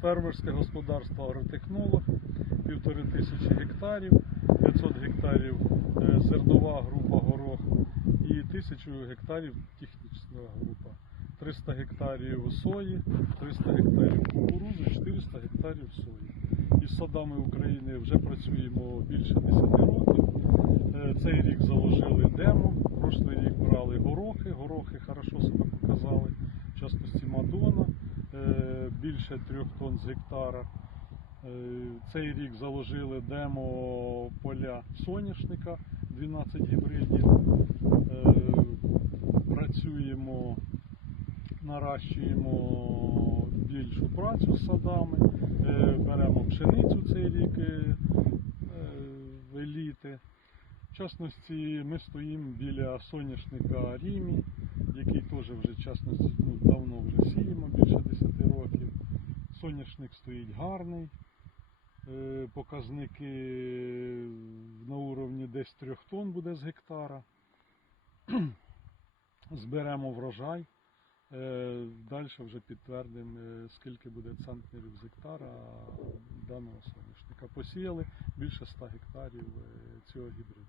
Фермерське господарство агротехнолог, півтори тисячі гектарів, 500 гектарів е, зернова група горох і тисячу гектарів технічна група. 300 гектарів сої, 300 гектарів кукурузи, 400 гектарів сої. Із садами України вже працюємо більше 10 років. Е, Цей рік заложили демо, прошлий рік брали горохи, горохи хорошо себе показали, в частності Мадона, більше 3 тонн з гектара. Е, Цей рік заложили демо поля соняшника, 12 гібридів. Е, Працюємо, наращуємо більшу працю з садами, Е, беремо пшеницю цей рік е, е, еліти. В частності ми стоїмо біля соняшника Рімі, який теж вже в частності ну, давно вже сіємо, більше 10 років. Соняшник стоїть гарний. Е, Показники на уровні десь 3 тонн буде з гектара. Зберемо врожай. Далі вже підтвердимо, е, скільки буде центнерів з гектара даного соняшника. Посіяли більше 100 гектарів е, цього гібриду.